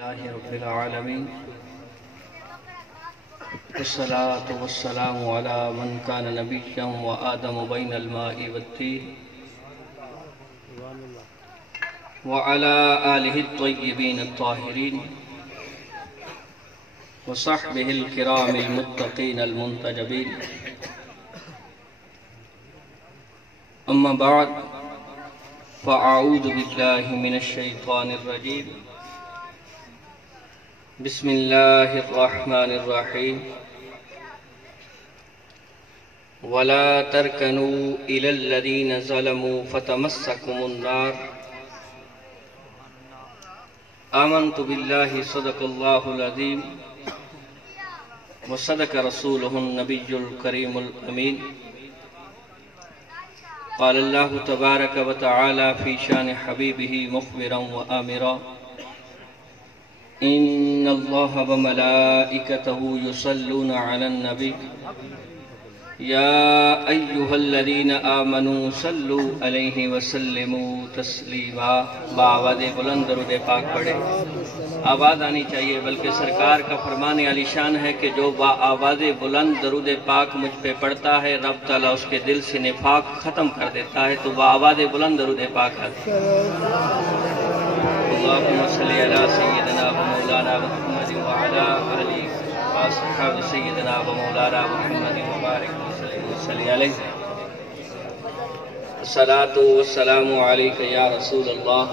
لله رب العالمين والصلاة والسلام على من كان نبيا وآدم بين الماء والطين وعلى آله الطيبين الطاهرين وصحبه الكرام المتقين المنتجبين. أما بعد فأعوذ بالله من الشيطان الرجيم. بسم الله الرحمن الرحيم. ولا تركنوا إلى الذين ظلموا فتمسكم النار. آمنت بالله صدق الله العظيم وصدق رسوله النبي الكريم الأمين. قال الله تبارك وتعالى في شان حبيبه مخبرا وآمرا إن الله وملائكته يصلون على النبي يا أيها الذين آمنوا صلوا عليه وسلموا تسلیما. بآواز بلند درود پاک پڑھے. آواز آنی چاہیے، بلکہ سرکار کا فرمان عالی شان ہے کہ جو با آواز بلند درود پاک مجھ پہ پڑھتا ہے رب تعالیٰ اس کے دل سے نفاق ختم کر دیتا ہے. تو با آواز بلند درود پاک آتی. اللہم صلی علی سیدنا و مولانا محمد وعلا آلہ واصحاب سیدنا و مولانا محمد مبارک صلی علیہ. الصلاة والسلام علیک یا رسول اللہ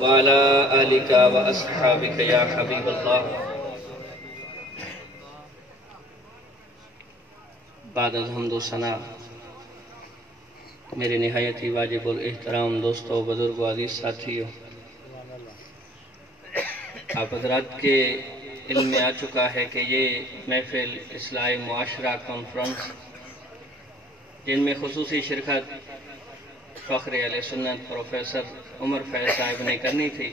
وعلا آلک و اصحابک یا حبیب اللہ. بعد از حمد و ثنا میرے نہایت ہی واجب الاحترام دوستوں، بزرگوں، عزیز ساتھیوں، آپ حضرات کے علم میں آ چکا ہے کہ یہ محفل اصلاح معاشرہ کانفرنس، جن میں خصوصی شرکت فخر اہل سنت پروفیسر عمر فیض صاحب نے کرنی تھی،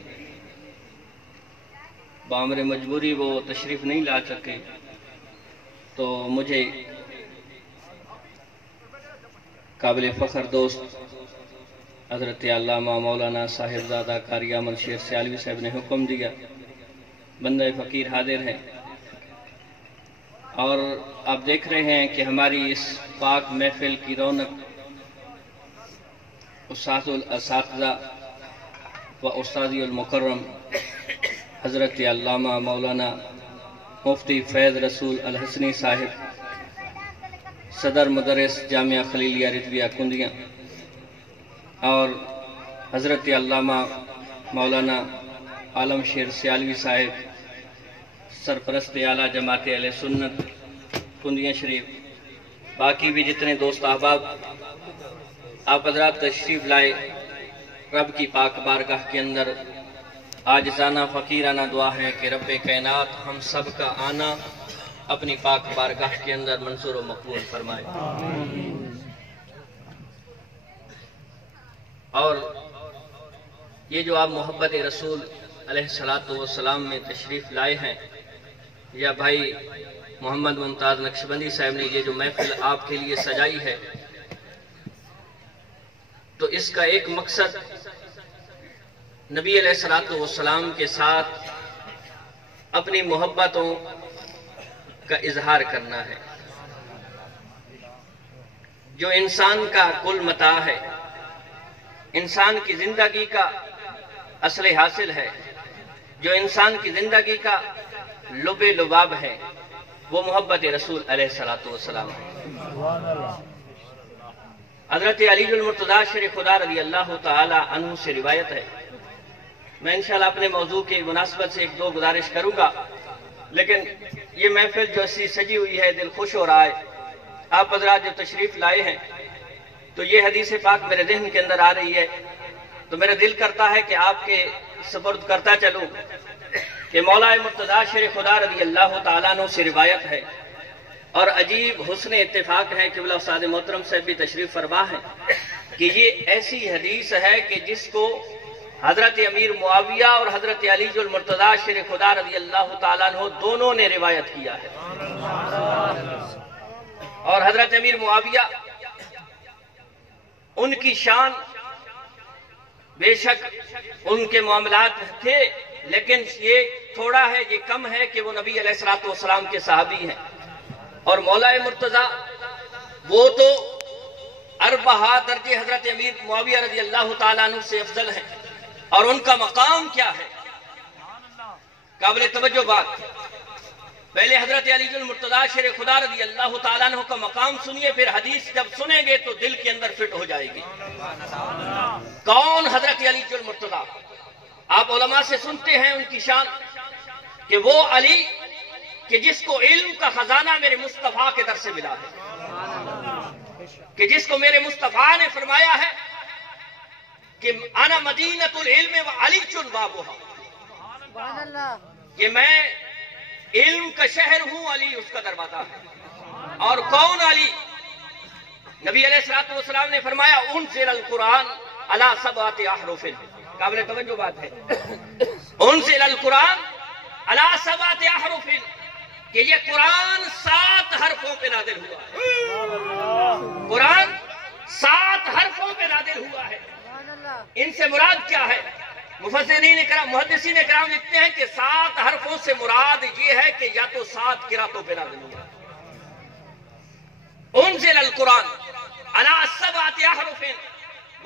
بامر مجبوری وہ تشریف نہیں لا سکے، تو مجھے قابل فخر دوست حضرت علامہ مولانا صاحبزادہ قاری احمد شیر سیالوی صاحب نے حکم دیا، بندہ فقیر حاضر ہے، اور آپ دیکھ رہے ہیں کہ ہماری اس پاک محفل کی رونق استاد الاساتذہ و استاذی المکرم حضرت علامہ مولانا مفتی فیض رسول الحسنی صاحب، صدر مدرس جامعہ خلیلیہ رضویہ کندیاں، اور حضرت علامہ مولانا عالم شیر سیالوی صاحب، سرپرست اعلیٰ جماعت اہل سنت کندیاں شریف، باقی بھی جتنے دوست احباب آپ حضرات تشریف لائے، رب کی پاک بارگاہ کے اندر عاجزانہ فقیرانہ دعا ہے کہ رب کائنات ہم سب کا آنا اپنی پاک بارگاہ کے اندر منظور و مقبول فرمائے. اور یہ جو آپ محبت رسول علیہ السلام میں تشریف لائے ہیں، یا بھائی محمد ممتاز نقشبندی صاحب نے یہ جو محفل آپ کے لیے سجائی ہے، تو اس کا ایک مقصد نبی علیہ السلام کے ساتھ اپنی محبتوں کا اظہار کرنا ہے. جو انسان کا کل متاع ہے، انسان کی زندگی کا اصل حاصل ہے، جو انسان کی زندگی کا لب لباب ہے، وہ محبت رسول علیہ السلام ہے. حضرت علی المرتضیٰ شیر خدا رضی اللہ تعالی عنہ سے روایت ہے. میں انشاءاللہ اپنے موضوع کی مناسبت سے ایک دو گزارش کروں گا، لیکن یہ محفل جو ایسی سجی ہوئی ہے، دل خوش ہو رہا ہے. آپ حضرات جو تشریف لائے ہیں، تو یہ حدیث پاک میرے ذہن کے اندر آ رہی ہے، تو میرا دل کرتا ہے کہ آپ کے سپرد کرتا چلوں کہ مولا مرتضیٰ شیر خدا رضی اللہ تعالیٰ عنہ سے روایت ہے، اور عجیب حسن اتفاق ہے کہ بلا استاد محترم صاحب بھی تشریف فرما ہے کہ یہ ایسی حدیث ہے کہ جس کو حضرت امیر معاویہ اور حضرت علی المرتضیٰ شیر خدا رضی اللہ تعالیٰ عنہ دونوں نے روایت کیا ہے. اور حضرت امیر معاویہ ان کی شان بے شک ان کے معاملات تھے، لیکن یہ تھوڑا ہے، یہ کم ہے کہ وہ نبی علیہ الصلوۃ والسلام کے صحابی ہیں، اور مولا مرتضیٰ وہ تو اربعہ درجے حضرت امیر معاویہ رضی اللہ تعالیٰ عنہ سے افضل ہیں، اور ان کا مقام کیا ہے؟ قابل توجہ بات، پہلے حضرت علی المرتضیٰ شیر خدا رضی اللہ تعالیٰ عنہ کا مقام سنیے، پھر حدیث جب سنیں گے تو دل کے اندر فٹ ہو جائے گی۔ کون حضرت علی المرتضیٰ؟ آپ علماء سے سنتے ہیں ان کی شان کہ وہ علی کہ جس کو علم کا خزانہ میرے مصطفیٰ کے در سے ملا ہے، کہ جس کو میرے مصطفیٰ نے فرمایا ہے کہ انا مدینۃ العلم و علی بابھا، کہ میں علم کا شہر ہوں، علی اس کا دروازہ ہے۔ اور کون علی؟ نبی علیہ الصلوۃ والسلام نے فرمایا انزل القرآن علی سبعۃ احرف، قابل توجہ بات ہے، انزل القرآن علی سبعۃ احرف، کہ یہ قرآن 7 حرفوں پہ نازل ہوا ہے، قرآن 7 حرفوں پہ نازل ہوا ہے۔ ان سے مراد کیا ہے؟ مفسرین کرام محدثین کرام لکھتے ہیں کہ 7 حرفوں سے مراد یہ ہے کہ یا تو 7 قراتوں پہ نازل ہوا ہے۔ انزل القرآن علی سبعۃ احرف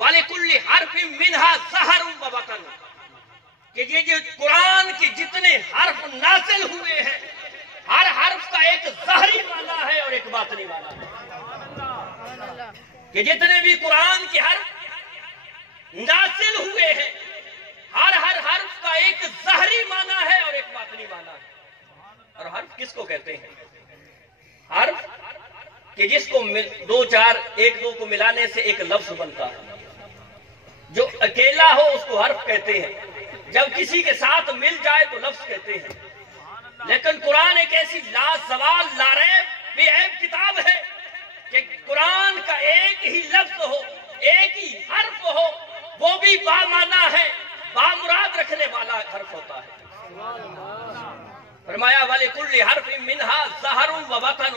وَلِكُلِّ حَرْفٍ مِّنْهَا زَهْرٌ وَبَطَنٌ، کہ یہ جو قرآن کے جتنے حرف نازل ہوئے ہیں ہر حرف کا ایک ظاہری معنی ہے اور ایک باطنی معنی ہے، کہ جتنے بھی قرآن کے حرف نازل ہوئے ہیں ہر حرف کا ایک ظاہری معنی ہے اور ایک باطنی معنی ہے۔ اور حرف کس کو کہتے ہیں؟ حرف کہ جس کو ایک دو کو ملانے سے ایک لفظ بنتا ہے، جو اکیلا ہو اس کو حرف کہتے ہیں، جب کسی کے ساتھ مل جائے تو لفظ کہتے ہیں۔ لیکن قرآن ایک ایسی لا زوال لا ریب بے عیب کتاب ہے کہ قرآن کا ایک ہی لفظ ہو، ایک ہی حرف ہو، وہ بھی با معنی ہے، با مراد رکھنے والا حرف ہوتا ہے۔ فرمایا وَلِكُلِّ حَرْفٍ مِّنْهَا زَهْرٌ وَبَطَنٌ،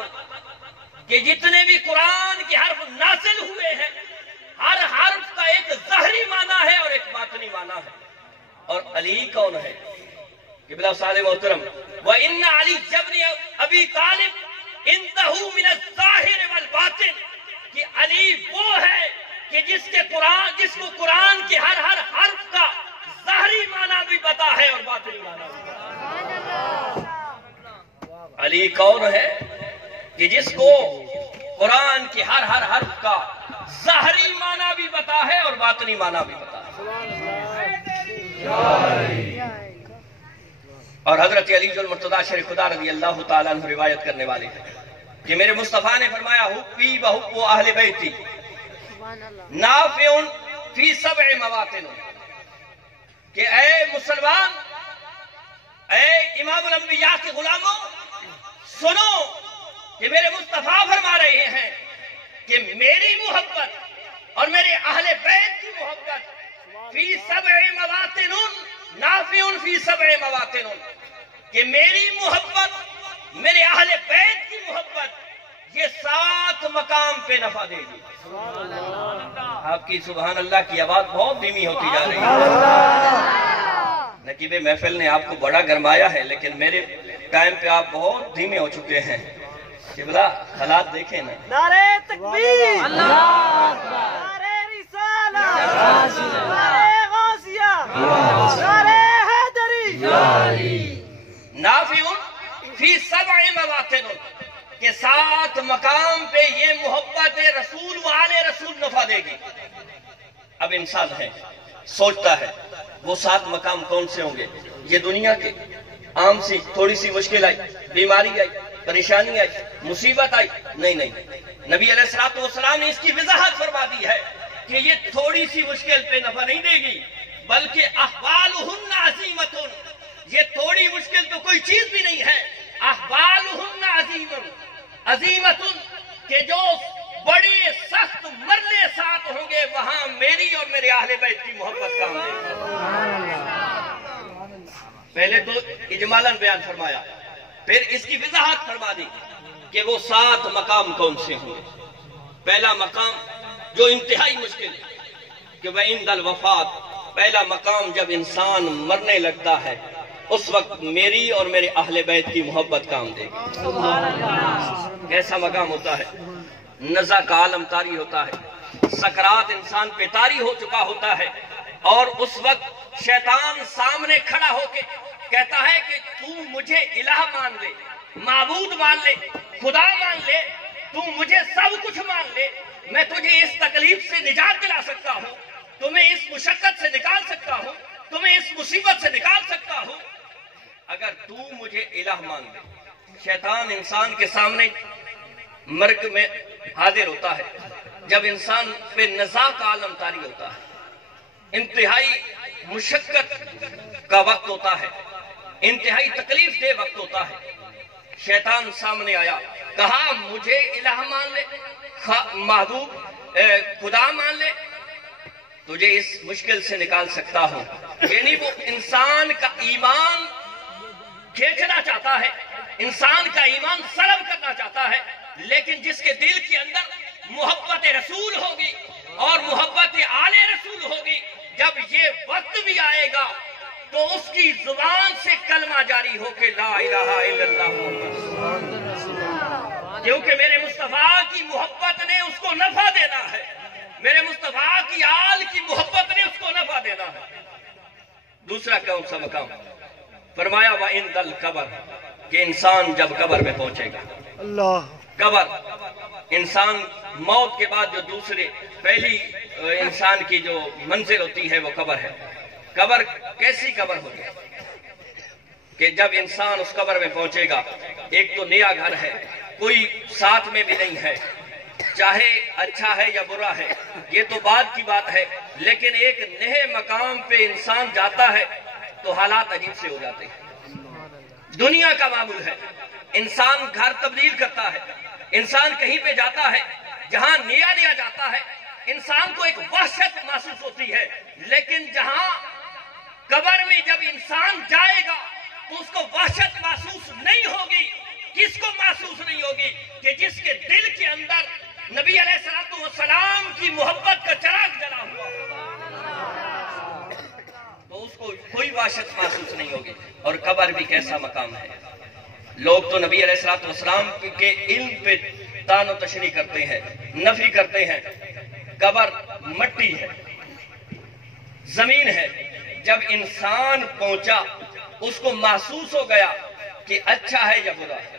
کہ جتنے بھی قرآن کے حرف نازل ہوئے ہیں ہر حرف کا ایک ظاہری معنی ہے اور ایک باطنی معنی ہے۔ اور علی کون ہے؟ قبلہ صالح محترم، وَإِنَّ عَلِيَّ ابْنَ أَبِي طَالِبٍ إِنَّهُ مِنَ الظَّاهِرِ وَالْبَاطِنِ، کہ علی وہ ہے کہ جس کو قرآن کے ہر حرف کا ظاہری معنی بھی پتا ہے اور باطنی معنی بھی۔ علی کون ہے؟ کہ جس کو قرآن کے ہر حرف کا ظاہری معنی بھی پتا ہے اور باطنی معنی بھی پتا ہے۔ اور حضرت علی المرتضیٰ شریف خدا رضی اللہ تعالیٰ عنہ روایت کرنے والے ہیں کہ میرے مصطفیٰ نے فرمایا حبی و حب اہل بیتی نافع فی 7 مواطن، کہ اے مسلمان، اے امام الانبیاء کے غلاموں، سنو کہ میرے مصطفیٰ فرما رہے ہیں کہ میری محبت اور میرے اہل بیت کی محبت فی 7 مواطن نافع فی 7 مواطن، کہ میری محبت میرے اہل بیت کی محبت یہ 7 مقام پہ نفع دے گی۔ آپ کی سبحان اللہ کی آواز بہت دھیمی ہوتی جا رہی ہے۔ نقیب محفل نے آپ کو بڑا گرمایا ہے لیکن میرے ٹائم پہ آپ بہت دھیمے ہو چکے ہیں۔ قبلہ حالات دیکھیں نا۔ نعرہ تکبیر، نعرہ رسالہ، نعرہ غازیہ، نعرہ حیدری، نافع فی 7 مواطن، کہ 7 مقام پہ یہ محبت رسول و آل رسول نفع دے گی۔ اب انسان ہے سوچتا ہے وہ 7 مقام کون سے ہوں گے؟ یہ دنیا کے عام سی تھوڑی سی مشکل آئی، بیماری آئی، پریشانی آئی، مصیبت آئی، نہیں، نبی علیہ الصلوۃ والسلام نے اس کی وضاحت فرما دی ہے کہ یہ تھوڑی سی مشکل پہ نفع نہیں دے گی، بلکہ احوالہن عظیمۃ، یہ تھوڑی مشکل تو کوئی چیز بھی نہیں ہے، احوالہن عظیمۃ، کہ جو بڑے سخت مرنے ساتھ ہوں گے وہاں میری اور میرے اہل بیت کی محبت کام دے گی۔ پہلے تو اجمالاً بیان فرمایا، پھر اس کی وضاحت فرما دی کہ وہ 7 مقام کون سے ہوں گے۔ پہلا مقام جو انتہائی مشکل ہے کہ وَعِندَ الْوَفَاتِ، پہلا مقام جب انسان مرنے لگتا ہے اس وقت میری اور میرے اہل بیت کی محبت کام دے گی۔ کیسا مقام ہوتا ہے، نزا کا عالم طاری ہوتا ہے، سکرات انسان پہ طاری ہو چکا ہوتا ہے، اور اس وقت شیطان سامنے کھڑا ہو کے کہتا ہے کہ تو مجھے الہ مان لے، معبود مان لے، خدا مان لے، تو مجھے سب کچھ مان لے، میں تجھے اس تکلیف سے نجات دلا سکتا ہوں، تمہیں اس مشقت سے نکال سکتا ہوں، تمہیں اس مصیبت سے نکال سکتا ہوں، اگر تو مجھے الہ مان لے۔ شیطان انسان کے سامنے مرگ میں حاضر ہوتا ہے جب انسان پہ نزاع کا عالم طاری ہوتا ہے، انتہائی مشقت کا وقت ہوتا ہے، انتہائی تکلیف دہ وقت ہوتا ہے۔ شیطان سامنے آیا، کہا مجھے الہ مان لے، محبوب خدا مان لے، تجھے اس مشکل سے نکال سکتا ہوں۔ یعنی وہ انسان کا ایمان کھینچنا چاہتا ہے، انسان کا ایمان سلب کرنا چاہتا ہے، لیکن جس کے دل کے اندر محبت رسول ہوگی اور محبت آل رسول ہوگی، جب یہ وقت بھی آئے گا تو اس کی زبان سے کلمہ جاری ہو کے لا الہ الا اللہ، کیونکہ میرے مصطفیٰ کی محبت نے اس کو نفع دینا ہے، میرے مصطفیٰ کی آل کی محبت نے اس کو نفع دینا ہے۔ دوسرا کون سا مقام؟ فرمایا وَإِنْدَ الْقَبْرِ، کہ انسان جب قبر میں پہنچے گا۔ اللہ، قبر انسان موت کے بعد جو پہلی انسان کی جو منزل ہوتی ہے وہ قبر ہے۔ قبر کیسی قبر ہوگی کہ جب انسان اس قبر میں پہنچے گا، ایک تو نیا گھر ہے، کوئی ساتھ میں بھی نہیں ہے، چاہے اچھا ہے یا برا ہے یہ تو بعد کی بات ہے، لیکن ایک نئے مقام پہ انسان جاتا ہے تو حالات عجیب سے ہو جاتے ہیں۔ دنیا کا معمول ہے، انسان گھر تبدیل کرتا ہے، انسان کہیں پہ جاتا ہے جہاں نیا نیا جاتا ہے، انسان کو ایک وحشت محسوس ہوتی ہے، لیکن جہاں قبر میں جب انسان جائے گا تو اس کو وحشت محسوس نہیں ہوگی۔ کس کو محسوس نہیں ہوگی؟ کہ جس کے دل کے اندر نبی علیہ السلام کی محبت کا چراغ جلا ہوا، تو اس کو کوئی وحشت محسوس نہیں ہوگی۔ اور قبر بھی کیسا مقام ہے، لوگ تو نبی علیہ السلام کے علم پہ تان و تشریح کرتے ہیں، نفی کرتے ہیں۔ قبر مٹی ہے، زمین ہے، جب انسان پہنچا اس کو محسوس ہو گیا کہ اچھا ہے یا برا ہے،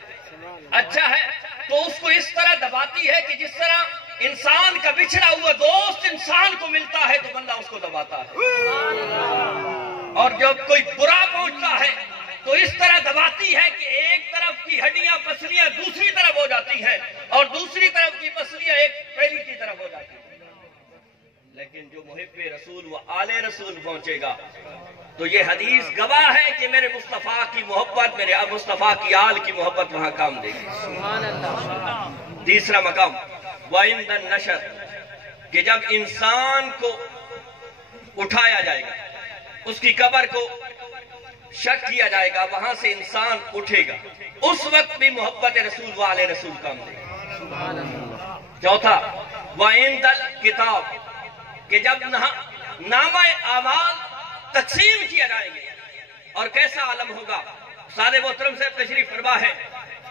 اچھا ہے تو اس کو اس طرح دباتی ہے کہ جس طرح انسان کا بچھڑا ہوا دوست انسان کو ملتا ہے تو بندہ اس کو دباتا ہے، اور جب کوئی برا پہنچتا ہے تو اس طرح دباتی ہے کہ ایک طرف کی ہڈیاں پسلیاں دوسری طرف ہو جاتی ہیں اور دوسری طرف کی پسلیاں ایک پہلی کی طرف ہو جاتی ہیں۔ لیکن جو محب رسول و آل رسول پہنچے گا تو یہ حدیث گواہ ہے کہ میرے مصطفیٰ کی محبت، میرے مصطفیٰ کی آل کی محبت وہاں کام دے گی۔ تیسرا مقام وَعِنْدَ النَّشْرِ، کہ جب انسان کو اٹھایا جائے گا، اس کی قبر کو شک کیا جائے گا، وہاں سے انسان اٹھے گا، اس وقت بھی محبت رسول و آل رسول کام دے گا۔ چوتھا وَعِنْدَ الْكِتَابِ، کہ جب نامہ اعمال تقسیم کیا جائیں گے اور کیسا عالم ہوگا۔ سارے محترم سے تشریف فرما ہے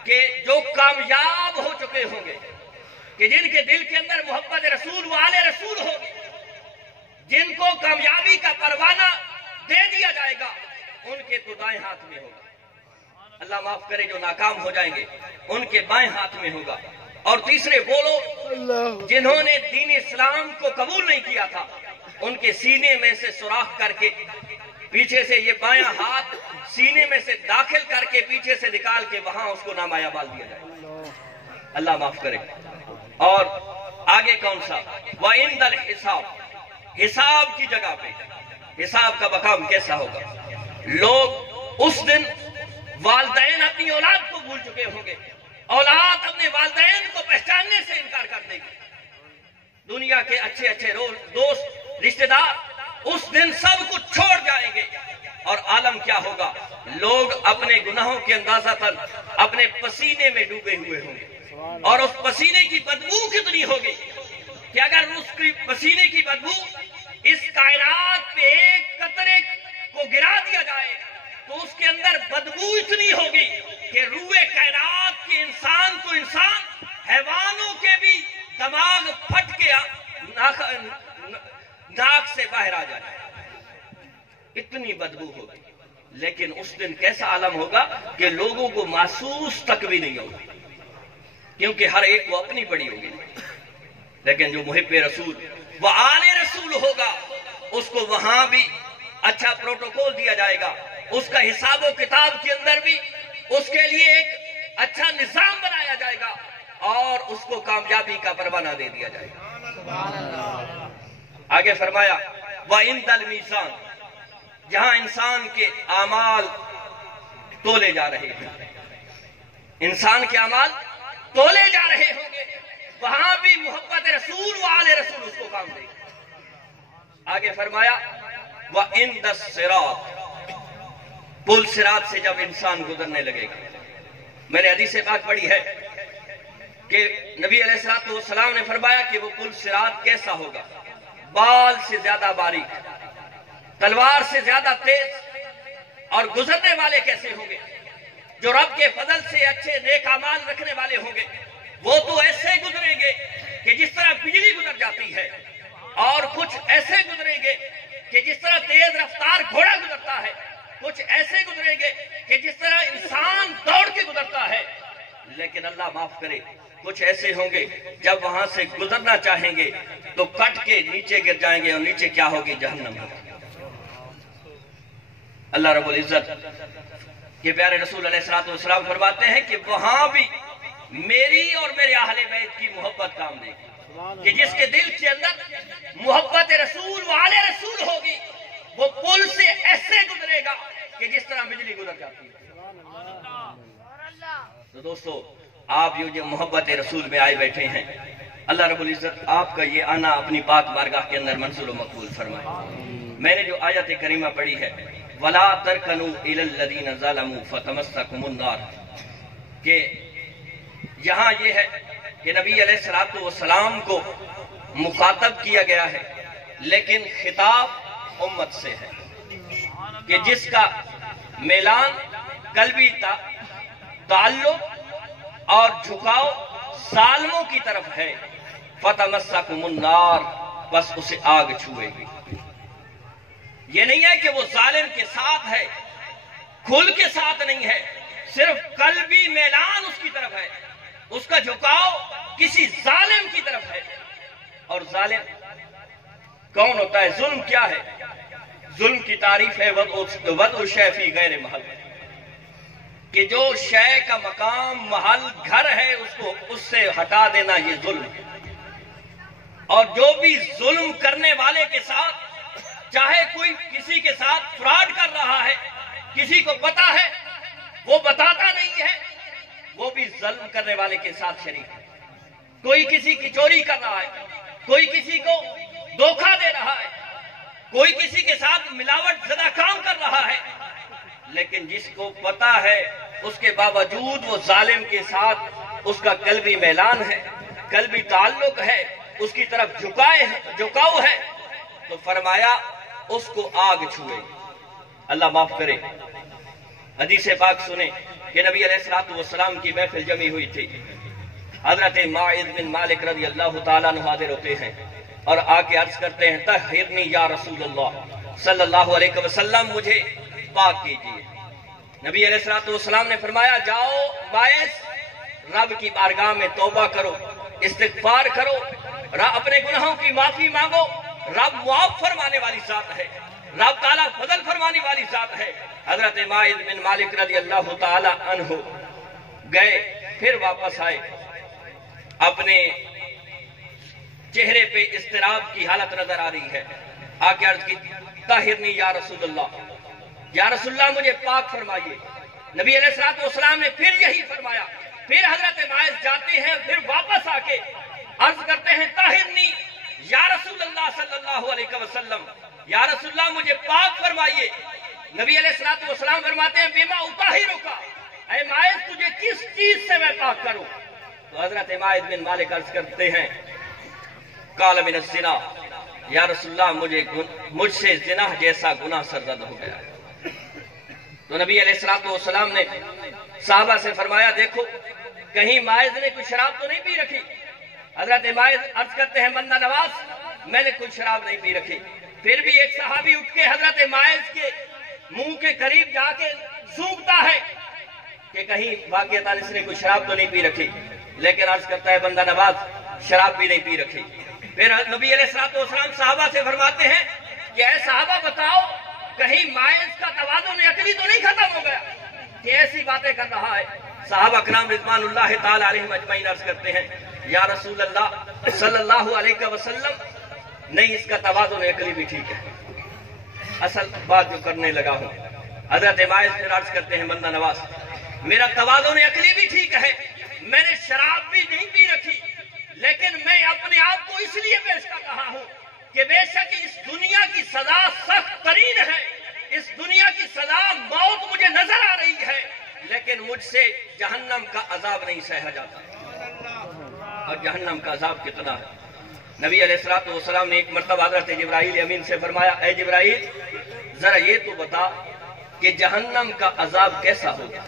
کہ جو کامیاب ہو چکے ہوں گے، کہ جن کے دل کے اندر محبت رسول و آل رسول ہوگی، جن کو کامیابی کا پروانہ دے دیا جائے گا، ان کے تو دائیں ہاتھ میں ہوگا، اللہ معاف کرے جو ناکام ہو جائیں گے ان کے بائیں ہاتھ میں ہوگا۔ اور تیسرے وہ لوگ جنہوں نے دین اسلام کو قبول نہیں کیا تھا، ان کے سینے میں سے سوراخ کر کے پیچھے سے یہ بایاں ہاتھ سینے میں سے داخل کر کے پیچھے سے نکال کے وہاں اس کو نامہ اعمال دیا جائے، اللہ معاف کرے۔ اور آگے کون سا؟ وَعِنْدَ الْحِسَابِ، حساب کی جگہ پہ حساب کا مقام کیسا ہوگا؟ لوگ اس دن والدین اپنی اولاد کو بھول چکے ہوں گے، اولاد اپنے والدین کو پہچاننے سے انکار کر دے گی، دنیا کے اچھے اچھے دوست رشتہ دار اس دن سب کچھ چھوڑ جائیں گے، اور عالم کیا ہوگا؟ لوگ اپنے گناہوں کے اندازتاً اپنے پسینے میں ڈوبے ہوئے ہوں گے، اور اس پسینے کی بدبو کتنی ہوگی کہ اگر اس کی پسینے کی بدبو اس کائنات پہ ایک قطرے کو گرا دیا جائے تو اس کے اندر بدبو اتنی ہوگی کہ روئے کائنات کے انسان تو انسان، حیوانوں کے بھی دماغ پھٹ کے ناک سے باہر آ جائے، اتنی بدبو ہوگی۔ لیکن اس دن کیسا عالم ہوگا کہ لوگوں کو محسوس تک بھی نہیں ہوگا، کیونکہ ہر ایک کو اپنی پڑی ہوگی۔ لیکن جو محب رسول و آل رسول ہوگا اس کو وہاں بھی اچھا پروٹوکول دیا جائے گا، اس کا حساب و کتاب کے اندر بھی اس کے لیے ایک اچھا نظام بنایا جائے گا اور اس کو کامیابی کا پروانہ دے دیا جائے گا۔ آگے فرمایا وَعِنْدَ الْمِيزَانِ، جہاں انسان کے اعمال تولے جا رہے ہیں، انسان کے اعمال تولے جا رہے ہوں گے، وہاں بھی محبت رسول و آل رسول اس کو کام دے گا۔ آگے فرمایا وَعِنْدَ الصِّرَاطِ، پل صراط سے جب انسان گزرنے لگے گا۔ میں نے حدیث پاک پڑھی ہے کہ نبی علیہ السلام نے فرمایا کہ وہ پل صراط کیسا ہوگا، بال سے زیادہ باریک، تلوار سے زیادہ تیز، اور گزرنے والے کیسے ہوں گے؟ جو رب کے فضل سے اچھے نیک اعمال رکھنے والے ہوں گے وہ تو ایسے گزریں گے کہ جس طرح بجلی گزر جاتی ہے، اور کچھ ایسے گزریں گے کہ جس طرح تیز رفتار گھوڑا گزرتا ہے، کچھ ایسے گزریں گے کہ جس طرح انسان دوڑ کے گزرتا ہے۔ لیکن اللہ معاف کرے، کچھ ایسے ہوں گے جب وہاں سے گزرنا چاہیں گے تو کٹ کے نیچے گر جائیں گے، اور نیچے کیا ہوگی؟ جہنم ہوگی۔ اللہ رب العزت کے پیارے رسول علیہ السلام فرماتے ہیں کہ وہاں بھی میری اور میرے اہل بیت کی محبت کام دے گی، کہ جس کے دل کے اندر محبت رسول و آل رسول ہوگی وہ پل سے ایسے گزرے گا کہ جس طرح بجلی گزر جاتی ہے۔ تو دوستو، آپ جو محبت رسول میں آئے بیٹھے ہیں، اللہ رب العزت آپ کا یہ آنا اپنی پاک بارگاہ کے اندر منظور و مقبول فرمائے۔ میں نے جو آیت کریمہ پڑھی ہے وَلَا تَرْكَنُوا إِلَى الَّذِينَ ظَلَمُوا فَتَمَسَّكُمُ النَّارُ، کہ یہاں یہ ہے کہ نبی علیہ السلام کو مخاطب کیا گیا ہے، لیکن خطاب امت سے ہے کہ جس کا میلان قلبی تعلق اور جھکاؤ ظالموں کی طرف ہے، فَتَمَسَّكُمُ النَّارُ، بس اسے آگ چھوئے گی۔ یہ نہیں ہے کہ وہ ظالم کے ساتھ ہے، کھل کے ساتھ نہیں ہے، صرف قلبی میلان اس کی طرف ہے، اس کا جھکاؤ کسی ظالم کی طرف ہے۔ اور ظالم کون ہوتا ہے؟ ظلم کیا ہے؟ ظلم کی تعریف ہے وضع الشیء فی غیر محل، کہ جو شے کا مقام محل گھر ہے اس سے ہٹا دینا، یہ ظلم ہے۔ اور جو بھی ظلم کرنے والے کے ساتھ، چاہے کوئی کسی کے ساتھ فراڈ کر رہا ہے، کسی کو پتا ہے وہ بتاتا نہیں ہے، وہ بھی ظلم کرنے والے کے ساتھ شریک ہے۔ کوئی کسی کی چوری کر رہا ہے، کوئی کسی کو دھوکہ دے رہا ہے، کوئی کسی کے ساتھ ملاوٹ زدہ کام کر رہا ہے، لیکن جس کو پتا ہے اس کے باوجود وہ ظالم کے ساتھ اس کا قلبی میلان ہے، قلبی تعلق ہے، اس کی طرف جھکاؤ ہے، تو فرمایا اس کو آگ چھوئے گی۔ اللہ معاف کرے، حدیث پاک سنیں کہ نبی علیہ السلام کی محفل جمی ہوئی تھی، حضرت ماعز بن مالک رضی اللہ تعالیٰ عنہ حاضر ہوتے ہیں اور آ کے عرض کرتے ہیں طہرنی یا رسول اللہ صلی اللہ علیہ وسلم، مجھے پاک کیجئے۔ نبی علیہ السلام نے فرمایا جاؤ ماعز، رب کی بارگاہ میں توبہ کرو، استغفار کرو، اپنے گناہوں کی معافی مانگو، رب معاف فرمانے والی ذات ہے، رب تعالیٰ فضل فرمانے والی ذات ہے۔ حضرت ماعز بن مالک رضی اللہ تعالیٰ عنہ گئے، پھر واپس آئے، اپنے چہرے پہ اضطراب کی حالت نظر آ رہی ہے، آ کے عرض کی طہرنی یا رسول اللہ، یا رسول اللہ مجھے پاک فرمائیے۔ نبی علیہ السلام نے پھر یہی فرمایا۔ پھر حضرت ماعز جاتے ہیں، پھر واپس آ کے عرض کرتے ہیں طہرنی یا رسول اللہ صلی اللہ علیہ وسلم، یا رسول اللہ مجھے پاک فرمائیے۔ نبی علیہ السلام فرماتے ہیں بما اطہرک، اے ماعز تجھے کس چیز سے میں پاک کروں؟ تو حضرت ماعز بن مالک عرض کرتے ہیں قال من الزنا، یا رسول اللہ مجھ سے زنا جیسا گناہ سرزد ہو گیا ہے۔ تو نبی علیہ الصلوۃ والسلام نے صحابہ سے فرمایا دیکھو کہیں ماعز نے کوئی شراب تو نہیں پی رکھی؟ حضرت ماعز عرض کرتے ہیں بندہ نواز میں نے کوئی شراب نہیں پی رکھی۔ پھر بھی ایک صحابی اٹھ کے حضرت ماعز کے منہ کے قریب جا کے سونگتا ہے کہ کہیں واقعتاً اس نے کوئی شراب تو نہیں پی رکھی، لیکن عرض کرتا ہے بندہ نواز شراب بھی نہیں پی رکھی۔ پھر نبی علیہ الصلوۃ والسلام صحابہ سے فرماتے ہیں کہ اے صحابہ بتاؤ کہیں ماعز کا توازن عقلی تو نہیں ختم ہو گیا کہ ایسی باتیں کر رہا ہے؟ صحابہ کرام رضوان اللہ تعالی علیہم اجمعین عرض کرتے ہیں یا رسول اللہ صلی اللہ علیہ وسلم نہیں، اس کا توازن عقلی بھی ٹھیک ہے، اصل بات جو کرنے لگا ہوں۔ حضرت ماعز پھر عرض کرتے ہیں بندہ نواز میرا توازن عقلی بھی ٹھیک ہے، میں نے شراب بھی نہیں پی رکھی، لیکن میں اپنے آپ کو اس لیے پیش کر رہا ہوں کہ بے شک اس دنیا کی سزا سخت ترین ہے، اس دنیا کی سزا موت مجھے نظر آ رہی ہے، لیکن مجھ سے جہنم کا عذاب نہیں سہا جاتا۔ اور جہنم کا عذاب کتنا ہے؟ نبی علیہ الصلوۃ والسلام نے ایک مرتبہ حضرت جبرائیل امین سے فرمایا اے جبرائیل ذرا یہ تو بتا کہ جہنم کا عذاب کیسا ہوگا؟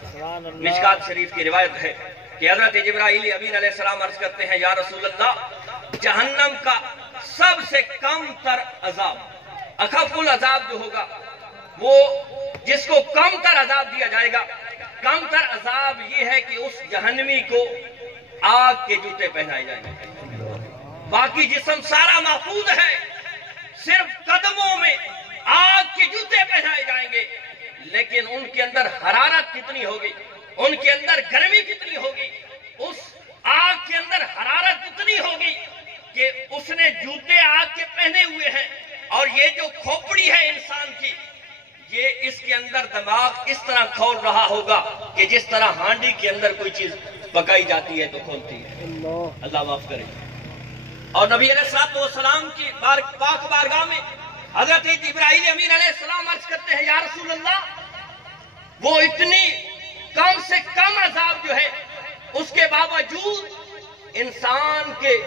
مشکات شریف کی روایت ہے کہ حضرت جبرائیل امین علیہ السلام عرض کرتے ہیں یا رسول اللہ جہنم کا سب سے کم تر عذاب، اخف العذاب جو ہوگا وہ جس کو کم تر عذاب دیا جائے گا، کم تر عذاب یہ ہے کہ اس جہنمی کو آگ کے جوتے پہنائے جائیں گے، باقی جسم سارا محفوظ ہے، صرف قدموں میں آگ کے جوتے پہنائے جائیں گے، لیکن ان کے اندر حرارت کتنی ہوگی، ان کے اندر گرمی کتنی ہوگی، اس آگ کے اندر حرارت اتنی ہوگی کہ اس نے جوتے آگ کے پہنے ہوئے ہیں، اور یہ جو کھوپڑی ہے انسان کی یہ اس کے اندر دماغ اس طرح کھول رہا ہوگا کہ جس طرح ہانڈی کے اندر کوئی چیز پکائی جاتی ہے تو کھولتی ہے۔ اللہ معاف کرے۔ اور نبی علیہ الصلوۃ والسلام کی پاک بارگاہ میں حضرت جبرائیل امین علیہ السلام عرض کرتے ہیں یا رسول اللہ وہ اتنی کم سے کم عذاب جو ہے اس کے باوجود انسان کے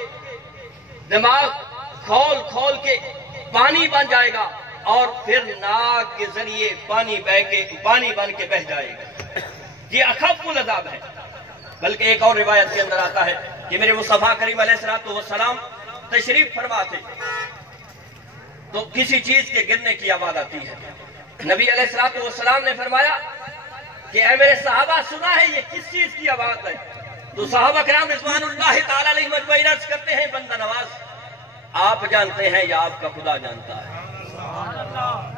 دماغ کھول کھول کے پانی بن جائے گا اور پھر ناک کے ذریعے پانی بن کے بہ جائے گا، یہ اخف العذاب ہے۔ بلکہ ایک اور روایت کے اندر آتا ہے کہ میرے مصطفیٰ کریم علیہ الصلوۃ والسلام تشریف فرما تھے تو کسی چیز کے گرنے کی آواز آتی ہے، نبی علیہ الصلوۃ والسلام نے فرمایا کہ اے میرے صحابہ سنا ہے یہ کس چیز کی آواز ہے؟ تو صحابہ کرام رضوان اللہ تعالی علیہم اجمعین عرض کرتے ہیں بندہ نواز آپ جانتے ہیں یا آپ کا خدا جانتا ہے؟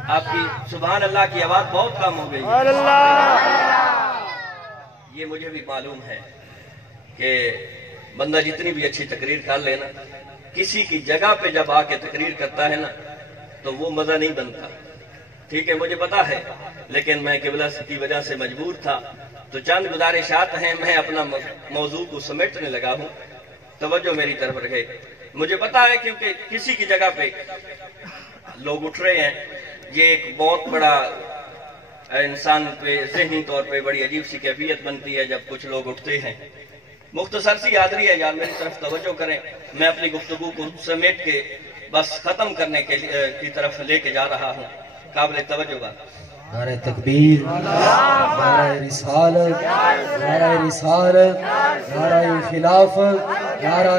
آپ کی سبحان اللہ کی آواز بہت کم ہو گئی ہے۔ یہ مجھے بھی معلوم ہے کہ بندہ جتنی بھی اچھی تقریر کر لینا کسی کی جگہ پہ جب آ کے تقریر کرتا ہے نا تو وہ مزہ نہیں بنتا، ٹھیک ہے مجھے پتا ہے، لیکن میں قبلہ کی وجہ سے مجبور تھا تو چند گزارشات ہیں، میں اپنا موضوع کو سمیٹنے لگا ہوں، توجہ میری طرف رکھے۔ مجھے پتا ہے کیونکہ کسی کی جگہ پہ لوگ اٹھ رہے ہیں، یہ ایک بہت بڑا انسان پہ ذہنی طور پہ بڑی عجیب سی کیفیت بنتی ہے جب کچھ لوگ اٹھتے ہیں۔ مختصر سی حاضری ہے یار، میری طرف توجہ کریں، میں اپنی گفتگو کو سمیٹ کے بس ختم کرنے کی طرف لے کے جا رہا ہوں، قابل توجہ بات۔ نعرہ تکبیر، نعرہ رسالت، نعرہ رسالت، نعرہ خلافت، نعرہ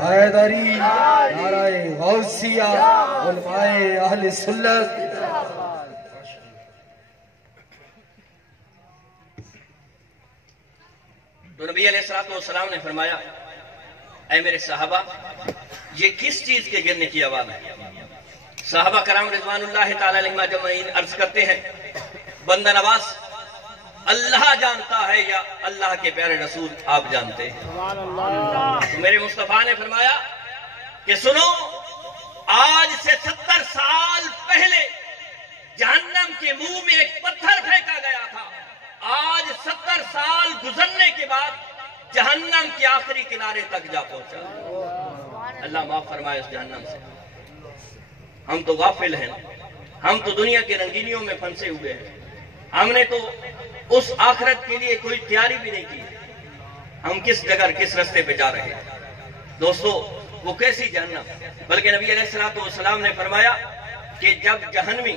حیدری، نعرہ غوثیہ، علماء اہل سنت۔ تو نبی علیہ الصلوۃ والسلام نے فرمایا اے میرے صحابہ یہ کس چیز کے گرنے کی آواز ہے؟ صحابہ کرام رضوان اللہ تعالی علیہم اجمعین عرض کرتے ہیں بندہ نواز اللہ جانتا ہے یا اللہ کے پیارے رسول آپ جانتے ہیں؟ تو میرے مصطفیٰ نے فرمایا کہ سنو آج سے 70 سال پہلے جہنم کے منہ میں ایک پتھر پھینکا گیا تھا، آج 70 سال گزرنے کے بعد جہنم کے آخری کنارے تک جا پہنچا۔ اللہ معاف فرمائے اس جہنم سے۔ ہم تو غافل ہیں، ہم تو دنیا کے رنگینیوں میں پھنسے ہوئے ہیں، ہم نے تو اس آخرت کے لیے کوئی تیاری بھی نہیں کی، ہم کس جگہ کس رستے پہ جا رہے ہیں؟ دوستو وہ کیسی جہنم؟ بلکہ نبی علیہ الصلوۃ والسلام نے فرمایا کہ جب جہنمی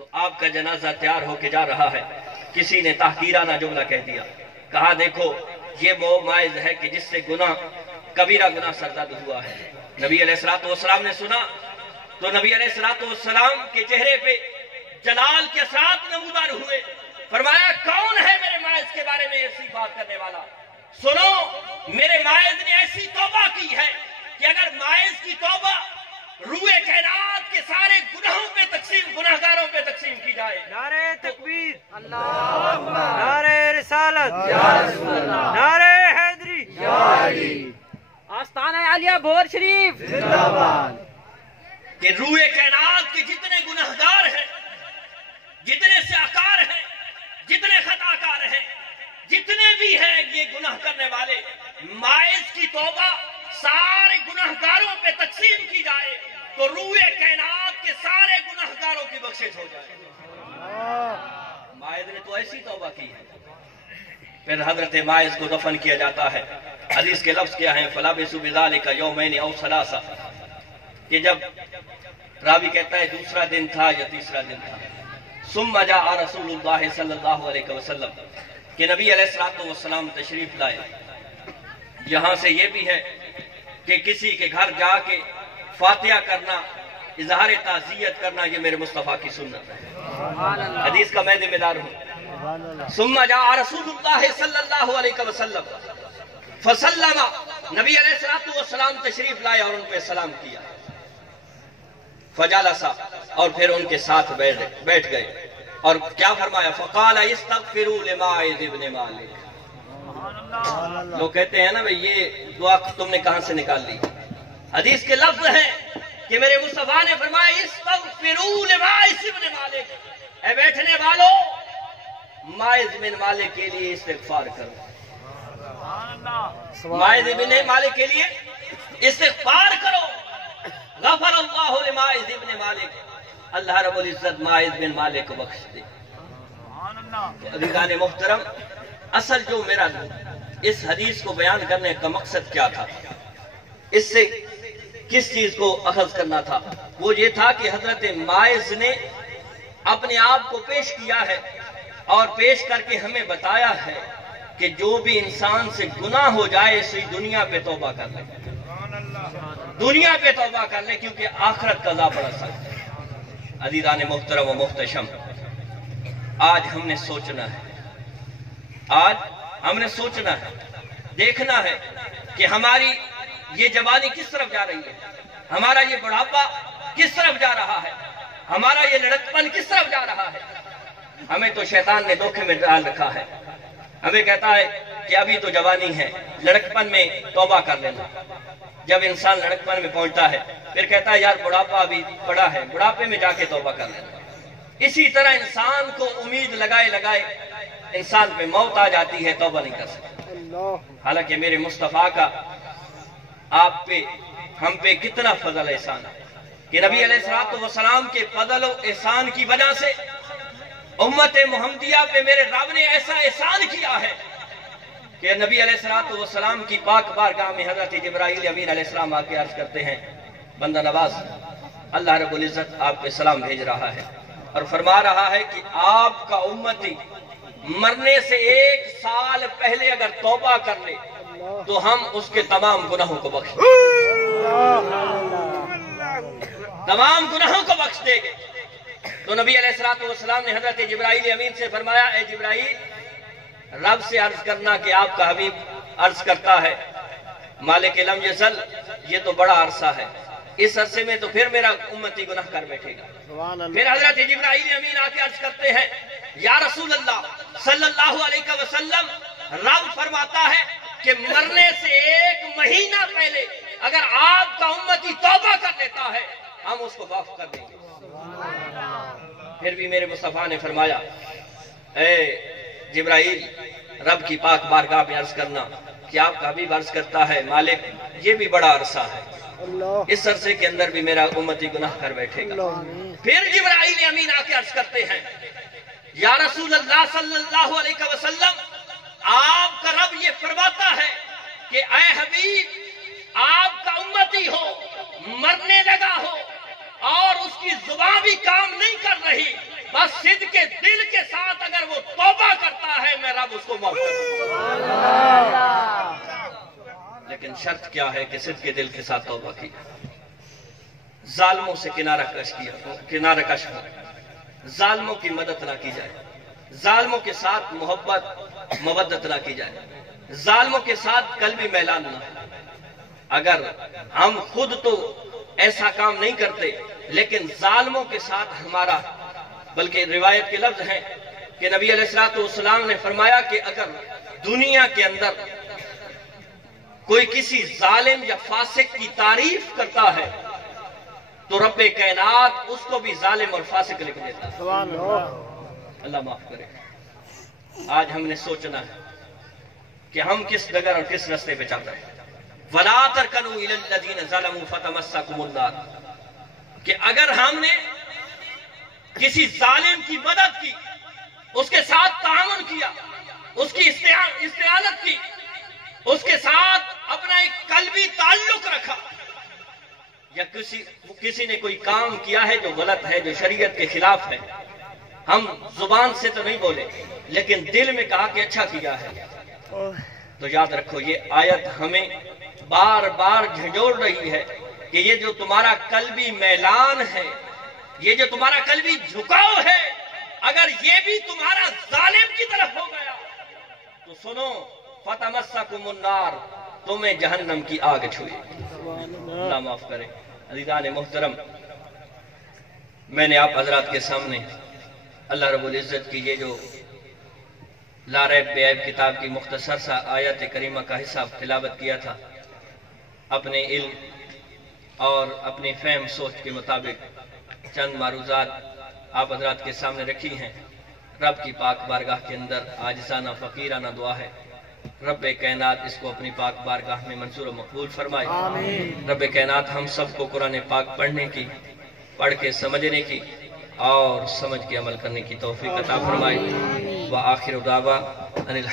تو آپ کا جنازہ تیار ہو کے جا رہا ہے، کسی نے تحقیرانہ جملہ کہہ دیا، کہا دیکھو یہ وہ مائز ہے کہ جس سے کبیرہ گناہ سرزد ہوا ہے۔ نبی علیہ السلام نے سنا تو نبی علیہ السلام کے چہرے پہ جلال کے ساتھ نمودار ہوئے، فرمایا کون ہے میرے مائز کے بارے میں ایسی بات کرنے والا؟ سنو، میرے مائز نے ایسی توبہ کی ہے کہ اگر مائز کی توبہ روئے کائنات کے سارے گناہوں پہ تقسیم، گناہگاروں پہ تقسیم کی جائے۔ نعرہ تکبیر، نعرہ رسالت، نعرہ حیدری، آستانہ عالیہ بھور شریف، کہ روئے کائنات کے جتنے گناہگار ہیں، جتنے سیاکار ہیں، جتنے خطاکار ہیں، جتنے بھی ہیں یہ گناہ کرنے والے، مائز کی توبہ سارے گناہگاروں پہ تقسیم کی جائے تو روئے کائنات کے سارے گناہگاروں کی بخشش ہو جائے۔ مائز نے تو ایسی توبہ کی ہے۔ پھر حضرت مائز کو دفن کیا جاتا ہے۔ حدیث کے لفظ کیا ہیں؟ فَلَبِثُوا بِذَلِكَ يَوْمَيْنِ أَوْ ثَلَاثَ، کہ جب راوی کہتا ہے دوسرا دن تھا یا تیسرا دن تھا، ثُمَّ جَاءَ رَسُولُ اللَّهِ صلی اللہ علیہ وسلم، کہ نبی علیہ السلام تشریف لائے۔ یہاں سے یہ بھی ہے کہ کسی کے گھر جا کے فاتحہ کرنا، اظہار تعزیت کرنا، یہ میرے مصطفیٰ کی سنت ہے۔ حدیث کا میں ذمہ دار ہوں۔ ثم جاء رسول اللہ صلی اللہ علیہ وسلم فسلم، نبی علیہ السلام تشریف لائے اور ان پہ سلام کیا۔ فجلسا، اور پھر ان کے ساتھ بیٹھ گئے اور کیا فرمایا؟ فقال استغفروا لماعز ابن مالک۔ لوگ کہتے ہیں نا بھئی یہ دعا تم نے کہاں سے نکال لی؟ حدیث کے لفظ ہیں کہ میرے مصطفیٰ نے فرمایا استغفروا لماعز ابن مالک، اے بیٹھنے والوں ماعز بن مالک کے لیے استغفار کرو، ماعز بن مالک کے لیے استغفار کرو۔ غفر اللہ لماعز بن مالک، اللہ رب العزت ماعز بن مالک کو بخش دے۔ عزیزان محترم، اصل جو میرا اس حدیث کو بیان کرنے کا مقصد کیا تھا، اس سے کس چیز کو اخذ کرنا تھا، وہ یہ تھا کہ حضرت ماعز نے اپنے آپ کو پیش کیا ہے اور پیش کر کے ہمیں بتایا ہے کہ جو بھی انسان سے گناہ ہو جائے اسی دنیا پہ توبہ کر لے، دنیا پہ توبہ کر لے، کیونکہ آخرت کا عذاب بڑا سخت ہے۔ عزیزان محترم و محتشم، آج ہم نے سوچنا ہے، آج ہم نے سوچنا ہے، دیکھنا ہے کہ ہماری یہ جوانی کس طرف جا رہی ہے، ہمارا یہ بڑھاپا کس طرف جا رہا ہے، ہمارا یہ لڑکپن کس طرف جا رہا ہے۔ ہمیں تو شیطان نے دھوکے میں ڈال رکھا ہے، ہمیں کہتا ہے کہ ابھی تو جوانی ہے، لڑکپن میں توبہ کر لینا۔ جب انسان لڑکپن میں پہنچتا ہے پھر کہتا ہے یار بڑھاپا ابھی پڑا ہے، بڑھاپے میں جا کے توبہ کر لینا۔ اسی طرح انسان کو امید لگائے انسان پہ موت آ جاتی ہے، توبہ نہیں کر سکتا۔ حالانکہ میرے مصطفیٰ کا آپ پہ، ہم پہ کتنا فضل احسان ہے کہ نبی علیہ السلام کے فضل و احسان کی وجہ سے امت محمدیہ پہ میرے رب نے ایسا احسان کیا ہے کہ نبی علیہ السلام کی پاک بارگاہ میں حضرت جبرائیل امین علیہ السلام آ کے عرض کرتے ہیں بندہ نواز، اللہ رب العزت آپ پہ سلام بھیج رہا ہے اور فرما رہا ہے کہ آپ کا امتی مرنے سے 1 سال پہلے اگر توبہ کر لے تو ہم اس کے تمام گناہوں کو بخش دیں گے، تمام گناہوں کو بخش دیں گے۔ تو نبی علیہ السلام نے حضرت جبرائیل امین سے فرمایا، اے جبرائیل، رب سے عرض کرنا کہ آپ کا حبیب عرض کرتا ہے مالک لم یزل، یہ تو بڑا عرصہ ہے، اس عرصے میں تو پھر میرا امتی گناہ کر بیٹھے گا۔ پھر حضرت جبرائیل امین آ کے عرض کرتے ہیں یا رسول اللہ صلی اللہ علیہ وسلم، رب فرماتا ہے کہ مرنے سے 1 مہینہ پہلے اگر آپ کا امتی توبہ کر لیتا ہے ہم اس کو معاف کر دیں گے۔ پھر بھی میرے مصطفیٰ نے فرمایا، اے جبرائیل، رب کی پاک بارگاہ میں عرض کرنا کہ آپ کا حبیب عرض کرتا ہے مالک یہ بھی بڑا عرصہ ہے، اس عرصے کے اندر بھی میرا امتی گناہ کر بیٹھے گا۔ پھر جبرائیل امین آ کے عرض کرتے ہیں یا رسول اللہ صلی اللہ علیہ وسلم، آپ کا رب یہ فرماتا ہے کہ اے حبیب، آپ کا امتی ہو، مرنے لگا ہو اور اس کی زبان بھی کام نہیں کر رہی، بس صدق کے دل کے ساتھ اگر وہ توبہ کرتا ہے میں رب اس کو معاف کر دوں. لیکن شرط کیا ہے کہ صدق کے دل کے ساتھ توبہ کی جائے. ظالموں سے کنارہ کش ہو, ظالموں کی مدد نہ کی جائے, ظالموں کے ساتھ محبت مودت نہ کی جائے, ظالموں کے ساتھ قلبی میلان نہ. اگر ہم خود تو ایسا کام نہیں کرتے لیکن ظالموں کے ساتھ ہمارا, بلکہ روایت کے لفظ ہیں کہ نبی علیہ السلام نے فرمایا کہ اگر دنیا کے اندر کوئی کسی ظالم یا فاسق کی تعریف کرتا ہے تو رب کائنات اس کو بھی ظالم اور فاسق لکھ دیتا ہے. اللہ معاف کرے. آج ہم نے سوچنا ہے کہ ہم کس ڈگر اور کس رستے پہ چل رہے ہیں. وَلَا تَرْكَنُوا إِلَى الَّذِينَ ظَلَمُوا فَتَمَسَّكُمُ النَّارُ, کہ اگر ہم نے کسی ظالم کی مدد کی, اس کے ساتھ تعاون کیا, اس کی استعانت کی, اس کے ساتھ اپنا ایک قلبی تعلق رکھا, یا کسی نے کوئی کام کیا ہے جو غلط ہے, جو شریعت کے خلاف ہے, ہم زبان سے تو نہیں بولے لیکن دل میں کہا کہ اچھا کیا ہے, تو یاد رکھو یہ آیت ہمیں بار بار جھنجھوڑ رہی ہے کہ یہ جو تمہارا قلبی میلان ہے, یہ جو تمہارا قلبی جھکاؤ ہے, اگر یہ بھی تمہارا ظالم کی طرف ہو گیا تو سنو فَتَمَسَّكُمُ النَّارُ, تمہیں جہنم کی آگ چھوئے. اللہ معاف کرے. عزیزان محترم, میں نے آپ حضرات کے سامنے اللہ رب العزت کی یہ جو لا ریب بے عیب کتاب کی مختصر سا آیت کریمہ کا حصہ تلاوت کیا تھا. اپنے علم اور اپنی فہم سوچ کے مطابق چند معروضات آپ حضرات کے سامنے رکھی ہیں. رب کی پاک بارگاہ کے اندر عاجزانہ فقیرانہ دعا ہے, رب کائنات اس کو اپنی پاک بارگاہ میں منظور و مقبول فرمائے. رب کائنات ہم سب کو قرآن پاک پڑھنے کی, پڑھ کے سمجھنے کی اور سمجھ کے عمل کرنے کی توفیق عطا فرمائے. وآخر دعوانا